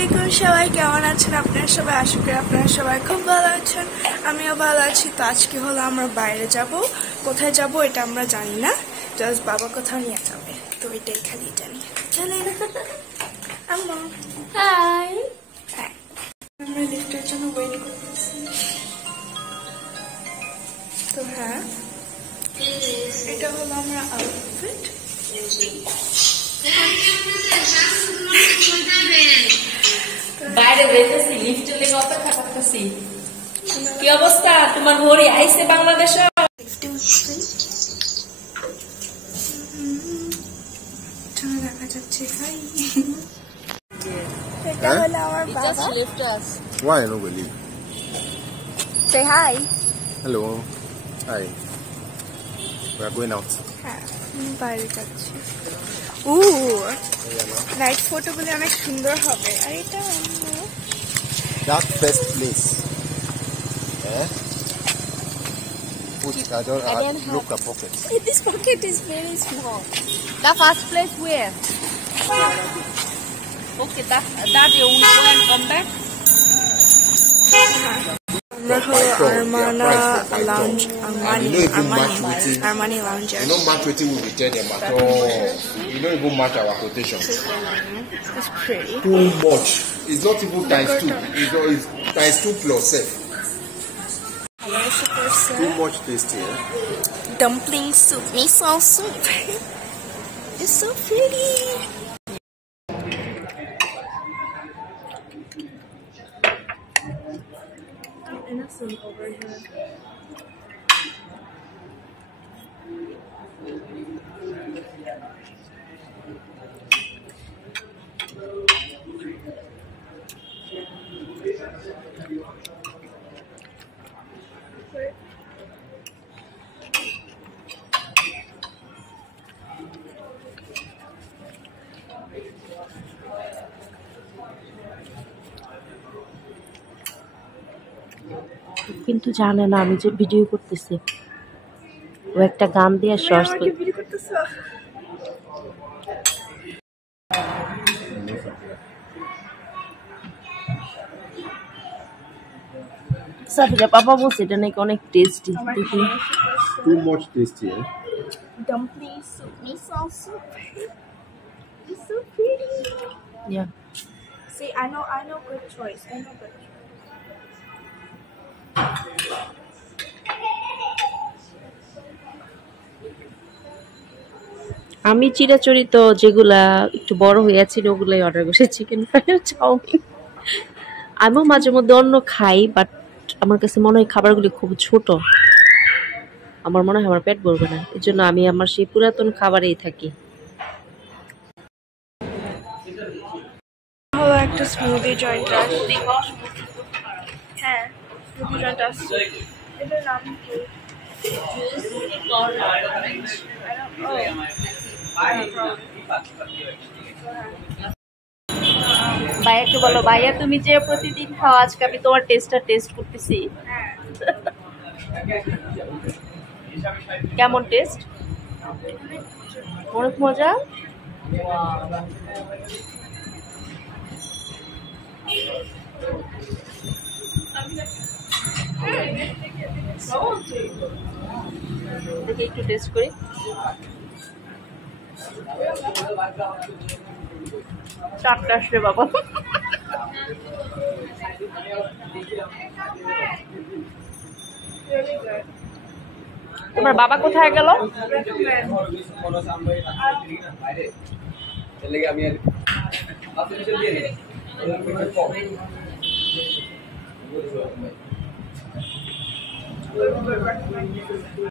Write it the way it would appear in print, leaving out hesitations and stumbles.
আলাইকুম সবাই, কেমন আছেন আপনারা সবাই? আশা করি আপনারা সবাই খুব ভালো আছেন, আমিও ভালো আছি। তো আজকে হলো আমরা বাইরে যাব, কোথায় যাব এটা আমরা জানি না, জাস্ট বাবা কোথাও নিয়ে যাবে, তো এটাই খালি জানি। চলেন আম্মা। হাই। হ্যাঁ, আমরা লিফটের জন্য ওয়েট করতেছি। তো হ্যাঁ, এটা হলো আমরা আউটফিট। বাইরে বেরোতেছি, লিফটের লেগে অপেক্ষা করতেছি। কি অবস্থা তোমার? হরি আইছে বাংলাদেশে। দেখা যাচ্ছে ভাই, এটা হলো আমার বাবা। Why no we leave? Say hi. Hello. Hi. We are going out. হ্যাঁ, বাইরে যাচ্ছি। নাইট ফটোগুলো অনেক সুন্দর হবে। আর এটা That best place. Eh? Put Kajol and look the pockets. this pocket is very small. The first place where? Okay, that you will go and come back. আমরা holo Armana Lounge, Armani Lounge. You know match waiting will be there them at all. You don't even match our quotation. It's pretty. Too much. It's not even times 2. It's times 2 plus 7. Too much tasty, eh? Dumpling soup, miso soup. It's so pretty. Innocent over here. কিন্তু জানে না আমি যে video করতেছি। ও একটা গান দিয়ে shorts করে ভিডিও করতেছো। সাফিরা পাপা বলছে এটা নাকি অনেক টেস্টি। দেখি Too much tasty, eh? Dumpling soup, miso soup. It's so pretty. yeah. See, I know good choice. I know good choice. আমি চিরাচরিত যেগুলা একটু বড় হয়েছিল ওগুলাই অর্ডার করছি, চিকেন ফ্রাই আর চাউমিন। আমিও মাঝে মধ্যে অন্য খাই, বাট আমার কাছে মনে হয় খাবারগুলি খুব ছোট, আমার মনে হয় আমার পেট ভরবে না, এই জন্য আমি আমার সেই পুরাতন খাবারেই থাকি। হলো একটা স্মুদি জয়েন্ট আসছে। হ্যাঁ, স্মুদি জয়েন্ট আসছে। এটার নাম কি? ভাইয়াকে বলো, ভাইয়া তুমি যে প্রতিদিন খাও, আজকে আমি তোমার টেস্ট করতেছি। কেমন টেস্ট? অনেক মজা। দেখি একটু টেস্ট করি। চারটা আসলে বাবা। তোমার বাবা কোথায় গেল?